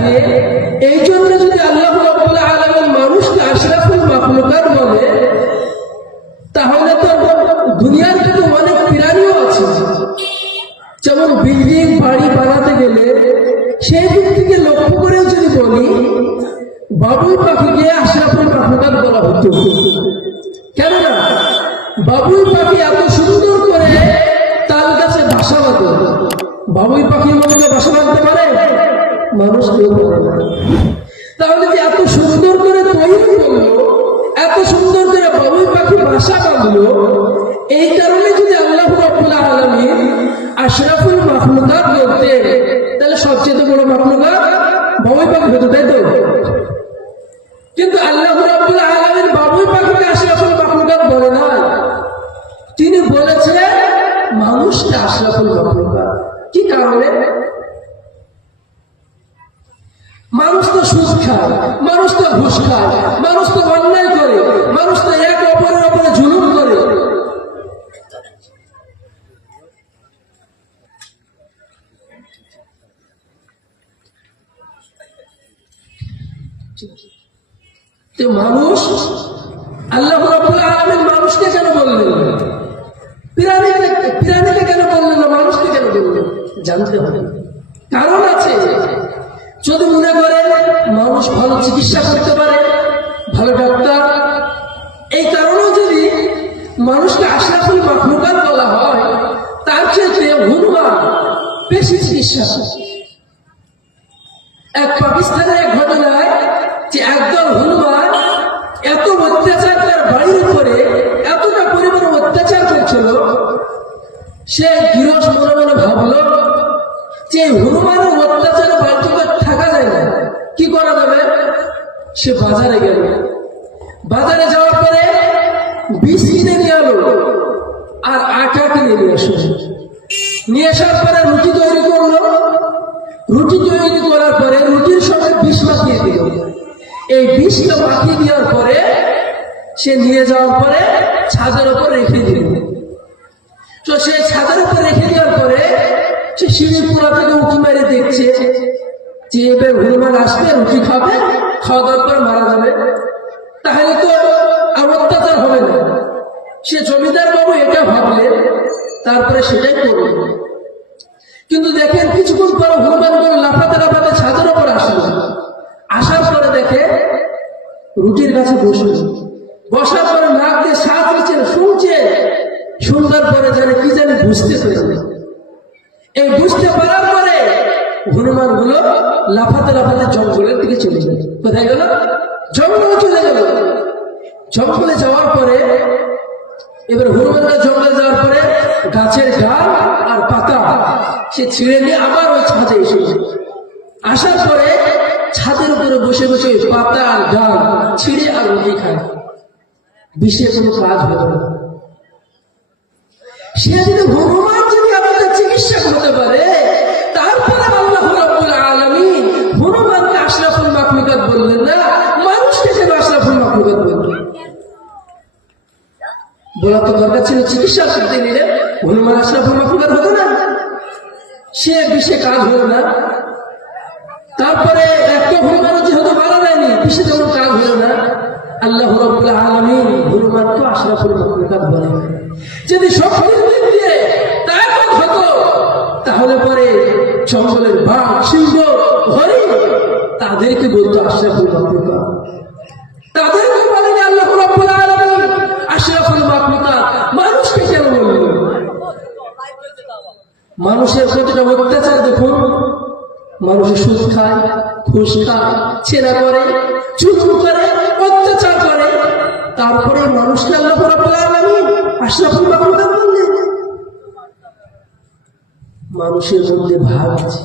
থাকে। এই জন্য যদি আল্লাহ রাব্বুল আলামিন মানুষকে আশরাফুল মাখলুকাত বলে, তাহলে তো দুনিয়ার কিন্তু অনেক প্রাণীও আছে। যেমন বিল্ডিং বাড়ি বানাতে গেলে সেই দিক থেকে লক্ষ্য করেও যদি বলি, বাবুই পাখিকে আশরাফুল মাখলুকাত বলা হতো। কেননা বাবুই পাখি এত সুন্দর করে তাল গাছে বাসা বাঁধে। বাবুই পাখির মধ্যে বাসা বাঁধতে পারে? মানুষ কেউ পারে না। তাহলে যে এত সুন্দর করে তৈরি করলো, এত সুন্দর করে বাবুই পাখি বাসা বাঁধলো, এই কারণে যদি আল্লাহ রাব্বুল আলামিন আশরাফুল মাখলুকাত বলতেন, তাহলে সবচেয়ে বড় মাখলুকাত বাবুই পাখি হতো, তাই তো? কিন্তু আল্লাহ রাব্বুল আলামিন বাবুই পাখিকে আশরাফুল মাখলুকাত বলে না, তিনি বলেছেন মানুষকে আশরাফুল মাখলুকাত। কি কারণে? মানুষ তো সুদ খায়, মানুষ তো ঘুষ খায়, মানুষ তো অন্যায় করে, মানুষ তো এক অপরের উপরে জুলুম করে। তো মানুষ, আল্লাহ রাব্বুল আলামিন মানুষকে কেন বললেন? প্রাণীকে কেন বললেন না, মানুষকে কেন বললেন? জানতে হবে, কারণ আছে। যদি মনে করেন মানুষ ভালো চিকিৎসা করতে পারে, ভালো ডাক্তার, এই কারণেও যদি মানুষকে আশরাফুল মাখলুকাত বলা হয়, তার ক্ষেত্রে হনুমান বেশি চিকিৎসা। এক পাকিস্তানের এক ঘটনায় যে একদল হনুমান এত অত্যাচার তার বাড়ির উপরে, এতটা পরিমাণ অত্যাচার করছিল, সে গৃহস্থ মনে মনে ভাবল যে হনুমানের অত্যাচারে বাড়িতে থাকা যায় না, কি করা যাবে? সে বাজারে গেল। বাজারে যাওয়ার পরে বীজ কিনে নিয়ে এলো আর আটা কিনে নিয়ে আসলো। নিয়ে আসার পরে রুটি তৈরি করলো। রুটি তৈরি করার পরে রুটির সঙ্গে বিষ মাখিয়ে দিল। এই বিষটা মাখিয়ে দেওয়ার পরে সে নিয়ে যাওয়ার পরে ছাদের উপর রেখে দিল। তো সে ছাদের উপর রেখে দেওয়ার পরে সে সিঁড়ির পোড়া থেকে উঁকি মেরে দেখছে যে এবার হনুমান আসবে, রুটি খাবে, খাওয়া দাওয়ার পর মারা যাবে, তাহলে তো আর অত্যাচার হবে না। সে জমিদার বাবু এটা ভাবলে, তারপরে সেটাই করবে। কিন্তু দেখেন কিছুক্ষণ পর হনুমান করে লাফাতে লাফাতে ছাদের উপর আসলো। আসার পরে দেখে রুটির কাছে বসে, বসার পরে নাক দিয়ে শ্বাস নিচ্ছে, শুনছে। শুনবার পরে জানে কি জানি বুঝতে পেরেছে। এই বুঝতে পারার পরে হনুমান গুলো লাফাতে লাফাতে জঙ্গলের দিকে চলে গেল। কোথায় গেল? জঙ্গলে চলে গেল। জঙ্গলে যাওয়ার পরে এবার হনুমানরা জঙ্গলে যাওয়ার পরে গাছের ডাল আর পাতা সে ছিঁড়ে নিয়ে আবার ওই ছাদে এসেছে। আসার পরে ছাদের উপরে বসে বসে পাতা আর ডাল ছিঁড়ে আর রুটি খায়। বিষে কোনো কাজ হলো না। সে যদি হনুমান যদি আমাদের চিকিৎসা করতে পারে, তারপরে আল্লাহ রাব্বুল আলামিন হনুমানকে আশরাফুল মাখলুকাত বললেন না, মানুষকে কেন আশরাফুল মাখলুকাত বললেন? বলা তো দরকার ছিল চিকিৎসা করতে নিলে হনুমান আশরাফুল মাখলুকাত হতো না। সে বিষে কাজ হলো না। তারপরে একটা হনুমানও যেহেতু মারা যায়নি, বিষে যেমন কাজ হলো না, আল্লাহ রাব্বুল আলামিন হনুমানকে আশরাফুল মাখলুকাত বলেন। যদি শক্তির দিক দিয়ে তাকত হতো, তাহলে পরে জঙ্গলের বাঘ, সিংহ, হরিণ তাদেরকে বলতো আশরাফুল মাখলুকাত। তাদেরকে বলেন আল্লাহ রাব্বুল আলামিন আশরাফুল মাখলুকাত। মানুষকে কেন বললেন? মানুষের প্রতিটা অত্যাচার দেখুন। মানুষের সুদ খায়, ঘুষ খায়, ছেঁড়া করে, চুরি করে, অত্যাচার করে, তারপরে মানুষকে আল্লাহ রাব্বুল আলামিন আশরাফুল মাখলুকাত বললেন। মানুষের মধ্যে ভাগ আছে।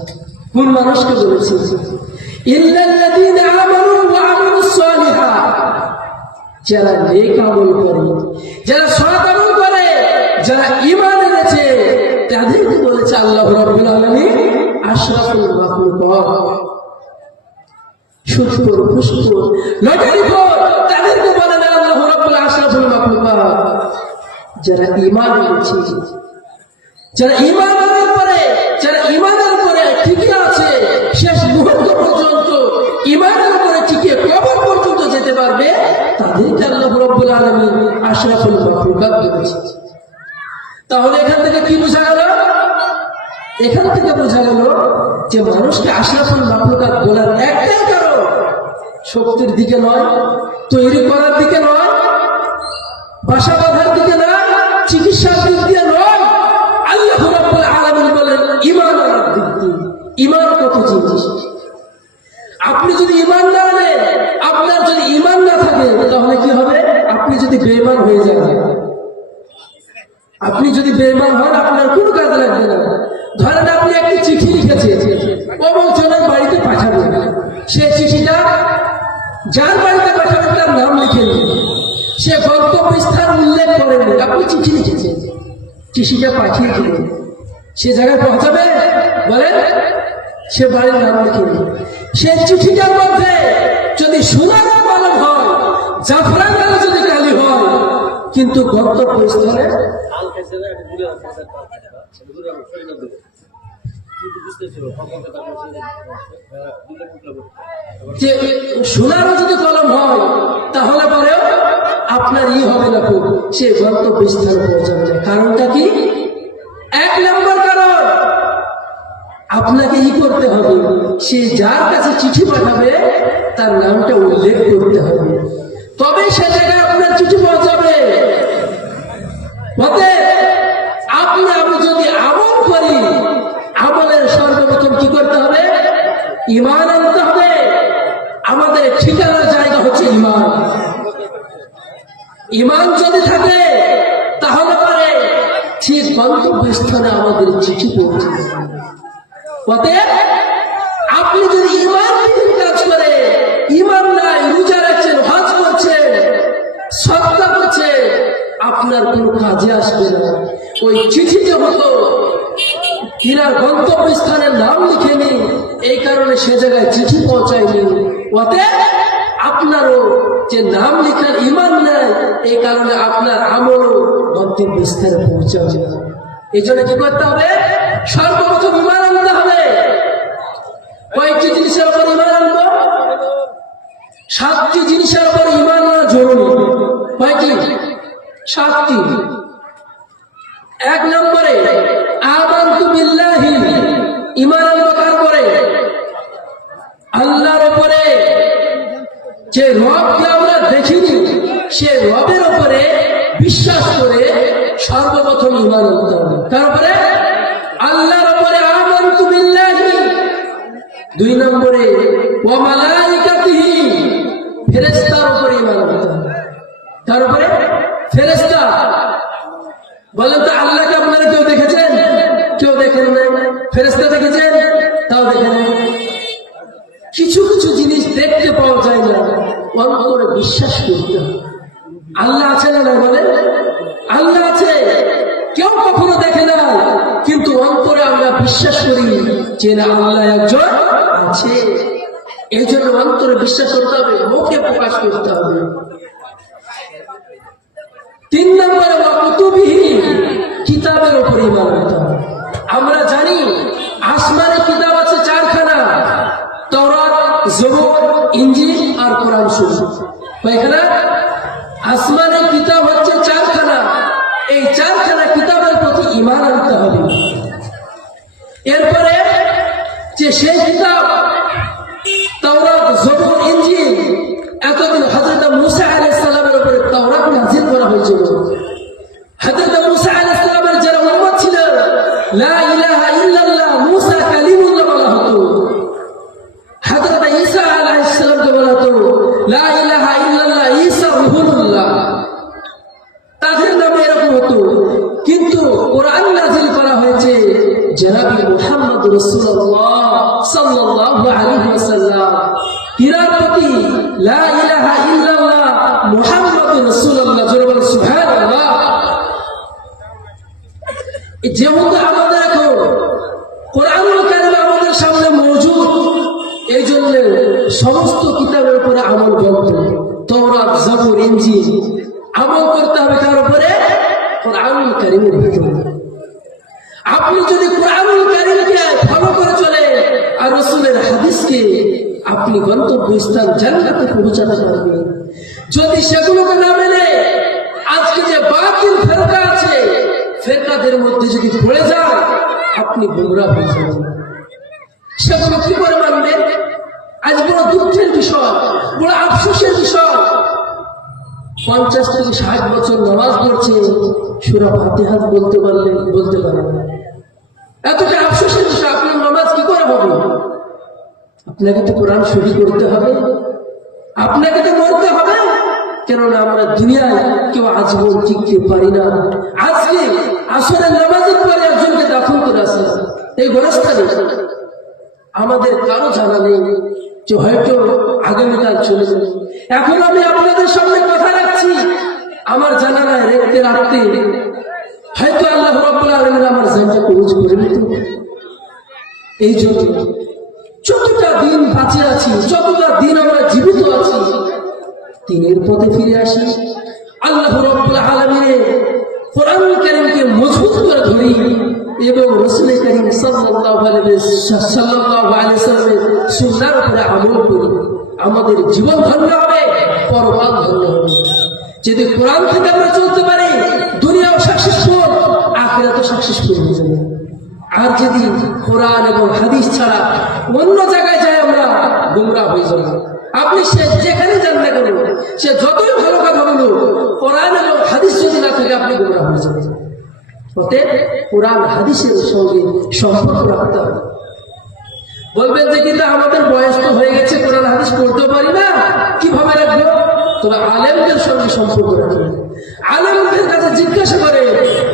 কোন মানুষকে বলেছে? ইল্লাল্লাযীনা আমানু ওয়া আমিলুস সালিহাত। যারা নেক আমল করে, যারা সৎ আমল করে, যারা ঈমান এনেছে, তাদেরকে বলেছে আল্লাহ রাব্বুল আলামিন আশরাফুল মাখলুকাত। সুদখোর, ঘুষখোর, লটারিখোর তাদেরকে বলেন আল্লাহ রাব্বুল আশরাফুল মাখলুকাত। যারা ঈমান এনেছে, যারা ঈমান আনার পরে, যারা ঈমানের পরে ঠিকই আছে, শেষ মুহূর্ত পর্যন্ত তাদেরকে আল্লাহ রাব্বুল আলামিন আশরাফুল মাখলুকাত বলেছেন। তাহলে এখান থেকে কি বোঝা গেল? এখান থেকে বোঝা গেল যে মানুষকে আশরাফুল মাখলুকাত বলার একটাই কারণ, শক্তির দিকে নয়, তৈরি করার দিকে নয়, বাসা বাঁধার দিকে নয়, চিকিৎসার দিক দিয়ে নয়। আল্লাহ রাব্বুল আলামিন বলেন ঈমানের দিক দিয়ে। ঈমান কত জিনিস। আপনি যদি ঈমান না আনেন, আপনার যদি ঈমান না থাকে, তাহলে কি হবে? আপনি যদি বেঈমান হয়ে যান, আপনি যদি বেঈমান হন, আপনার কোনো কাজে লাগবে না। ধরেন আপনি একটি চিঠি লিখেছেন, অমুক জনের বাড়িতে পাঠাবেন, সেই চিঠিটা যার বাড়িতে পাঠাবেন তার নাম লিখে নিন, সে গন্তব্যস্থান উল্লেখ করেনি, আপনি চিঠি লিখেছেন, চিঠিটা পাঠিয়ে দিলেন, সে জায়গায় পৌঁছাবে? বলেন, সে বাড়ির নাম লিখে নিন। সে চিঠিটার মধ্যে যদি সোনার কলম হয়, জাফরান যদি কালি হয়, কিন্তু গন্তব্যস্থলে যে সোনারও যদি কলম হয়, তাহলে পরেও আপনার হবে না, সে গন্তব্যস্থলে পৌঁছাবে না। কারণটা কি? এক নম্বর কারণ, আপনাকে করতে হবে, সে যার কাছে চিঠি পাঠাবে তার নামটা উল্লেখ করতে হবে, তবে সে জায়গায় আপনার চিঠি পৌঁছাবে। আমি যদি আমল করি, আমলের সর্বপ্রথম কি করতে হবে? ঈমান আনতে হবে। আমাদের ঠিকানার জায়গা হচ্ছে ঈমান। ঈমান যদি থাকে, তাহলে পরে ঠিক গন্তব্যস্থানে আমাদের চিঠি পৌঁছে। আপনি যদি ঈমান বিহীন কাজ করে, ঈমান নাই, রোজা রাখছেন, হজ করছেন, সাদকা করছেন, আপনার কোনো কাজে আসবে না। ওই চিঠিতে হতো কিনার গন্তব্যস্থানের নাম লিখে নিন, এই কারণে সে জায়গায় চিঠি পৌঁছায়নি। আপনারও যে নাম লেখার ঈমান নেই, এই কারণে আপনার আমলও গন্তব্যস্থানে পৌঁছাবে না। এই জন্য কি করতে হবে? সর্বপ্রথম ঈমান আনতে হবে। কয়েকটি জিনিসের উপর ঈমান আনবো? 7টি জিনিসের উপর ঈমান আনা জরুরি। কয়টি? 7টি। 1 নম্বরে আমানতু বিল্লাহি, ঈমান আনবো কার উপরে? আল্লাহর উপরে। যে রবকে আমরা দেখিনি, সে রবের উপরে বিশ্বাস করে সর্বপ্রথম ঈমান আনতে হবে। তারপরে আল্লাহর উপরে আমানতু বিল্লাহি। 2 নম্বরে ওয়া মালাইকাতিহি, ফেরেশতার উপরে ঈমান আনতে হবে। তারপরে ফেরেশতা। বলেন তো, আল্লাহকে আপনারা কেউ দেখেছেন? কেউ দেখেন না। ফেরেশতা দেখেছেন? তাও দেখেন না। কিছু কিছু জিনিস দেখতে পাওয়া যায় না, অন্তরে বিশ্বাস করতে হবে। আল্লাহ আছে না? বলেন, আল্লাহ আছে। কেউ কখনো দেখে না, কিন্তু অন্তরে আমরা বিশ্বাস করি যে না, আল্লাহ একজন আছে। এই জন্য অন্তরে বিশ্বাস করতে হবে, মুখে প্রকাশ করতে হবে। 3 নম্বরে কুতুবিহি, কিতাবের উপর ঈমান আনতে হবে। আমরা জানি আসমানে কিতাব আছে 4খানা, তাওরাত, জবুর, ইনজিল আর কোরআন শরীফ। কয়খানা? আসমানে কিতাব হচ্ছে 4খানা। এই 4খানা কিতাবের প্রতি ঈমান আনতে হবে। এরপরে যে সেই কিতাব তাওরাত, জবুর, ইনজিল, এতদিন হযরত মূসা আলাইহিস সালামের উপরে তাওরাত নাযিল করা হয়েছিল। হযরত মূসা আলাইহিস সালামের যারা উম্মত ছিল, লা ইলাহা ইল্লাল্লাহ মূসা কালিমুল্লাহ বলা হতো। হযরত ঈসা আলাইহিস সালামকে বলা হতো লা ইলাহা ইল্লাল্লাহ ঈসা রূহুল্লাহ। তাদের নামে এরকম হতো। কিন্তু কোরআন নাযিল করা হয়েছে জনাবে মুহাম্মদ রাসূলুল্লাহ সাল্লাল্লাহু আলাইহি ওয়াসাল্লাম, তিনার প্রতি লা ইলাহা ইল্লাল্লাহ মুহাম্মাদুর রাসূলুল্লাহ। জোরে বলেন সুবহানাল্লাহ। যেহেতু আমাদের এখন কোরআনুল কারীম আমাদের সামনে মওজুদ, এই জন্য সমস্ত কিতাবের উপরে আমল করতে হবে। তাওরাত, জবুর, ইনজিল আমল করতে হবে কার উপরে? কোরআনুল কারীমের উপরে। আপনি যদি কোরআনুল কারীমকে ফলো করে চলে আর রাসূলের হাদিসকে, আপনি গন্তব্যস্থান জান্নাতে পৌঁছাতে পারবেন। যদি সেগুলোকে না মেনে আজকে যে বাতিল ফেরকা আছে, ফেরকাদের মধ্যে যদি পড়ে যান, আপনি গুমরাহ হয়ে যাবেন। সেগুলো কি করে মানবেন? আজ বড় দুঃখের বিষয়, বড় আফসোসের বিষয়, 50 থেকে 60 বছর নামাজ পড়ছে, সূরা ফাতিহা বলতে পারে না। এতটা আফসোসের বিষয়। আপনার নামাজ কি করে হবে? আপনাকে তো কোরআন শরীফ করতে হবে, আপনাকে তো মরতে হবে। কেননা আমরা দুনিয়ায় কেউ আজীবন টিকতে পারি না। আজকে আসরের নামাজের পরে একজনকে দাফন করে আসে এই গোরস্থানে, আমাদের কারো জানা নেই যে হয়তো আগামীকাল চলে যাবে। এখন আমি আপনাদের সামনে কথা রাখছি, আমার জানা নাই রেখতে রাখতে হয়তো আল্লাহ রাব্বুল আলামিন আমার জানটা কবুল করে নিতে। এই জন্য যতটা দিন বাঁচে আছি, যতটা দিন আমরা জীবিত আছি, দিনের পথে ফিরে আসি, আল্লাহ রাব্বুল আলামিনের কোরআনুল কারীমকে মজবুত করে ধরি এবং রাসূল করিম সাল্লাল্লাহু আলাইহি ওয়াসাল্লামের সুন্নাহর উপরে আমল করি। আমাদের জীবন ধন্য হবে, পরকাল ধন্য হবে। যদি কোরআন থেকে আমরা চলতে পারি, দুনিয়াও সাকসেসফুল, আখিরাতও সাকসেসফুল হয়ে যাবে। আর যদি কোরআন এবং হাদিস ছাড়া অন্য জায়গায় যাই, আমরা গুমরাহ হয়ে যাব। আপনি সে যেখানে যান না কেন, সে যতই ভালো কথা বলুন, কোরআন এবং হাদিস যদি না থাকে, আপনি গুমরাহ হয়ে যাবেন। অতএব কোরআন হাদিসের সঙ্গে সম্পর্ক রাখতে হবে। বলবেন যে কিন্তু আমাদের বয়স তো হয়ে গেছে, কোরআন হাদিস পড়তে পারি না, কিভাবে রাখবো? তবে আলেমদের সঙ্গে সম্পর্ক রাখবেন। আলেমদের কাছে জিজ্ঞাসা করে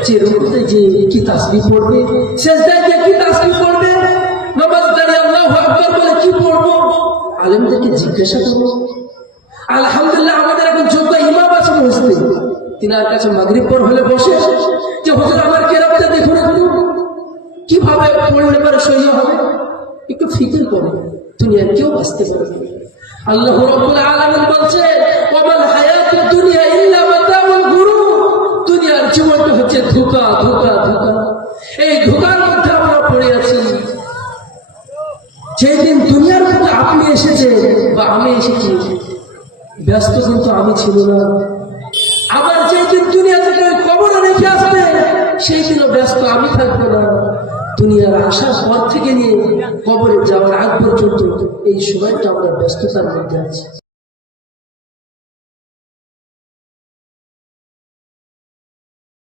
যে রুকুতে যে কি তাসবিহ পড়বে, সেজদায় যে কি তাসবিহ পড়বে, নামাজ দাঁড়িয়ে আল্লাহু আকবার বলে কি পড়বো, আলেমদেরকে জিজ্ঞাসা করবো। আলহামদুলিল্লাহ আমাদের এখন যোগ্য ইমাম আছে বসতে, তিনার কাছে মাগরিব পর হলে বসে যে হুজুর আমার কেরামটা দেখুন একটু, কিভাবে পড়লে পরে সহ্য হবে, একটু ফিকির করে। দুনিয়ার কেউ বাঁচতে পারবে না। আল্লাহ রাব্বুল আলামিন বলছে, ওয়ামাল হায়াতুদ দুনিয়া ইল্লা মাতাউল গুরুর। দুনিয়ার জীবনটা হচ্ছে ধোঁকা, ধোঁকা, ধোঁকা। এই ধোঁকার মধ্যে আমরা পড়ে আছি। যেদিন দুনিয়ার মধ্যে আপনি এসেছে বা আমি এসেছি, ব্যস্ত কিন্তু আমি ছিল না। আবার যেদিন দুনিয়া থেকে কবরে রেখে আসবে, সেই দিনও ব্যস্ত আমি থাকবো না। দুনিয়ার আসার পর থেকে নিয়ে কবরে যাওয়ার আগ পর্যন্ত এই সময়টা আমরা ব্যস্ততার মধ্যে আছি।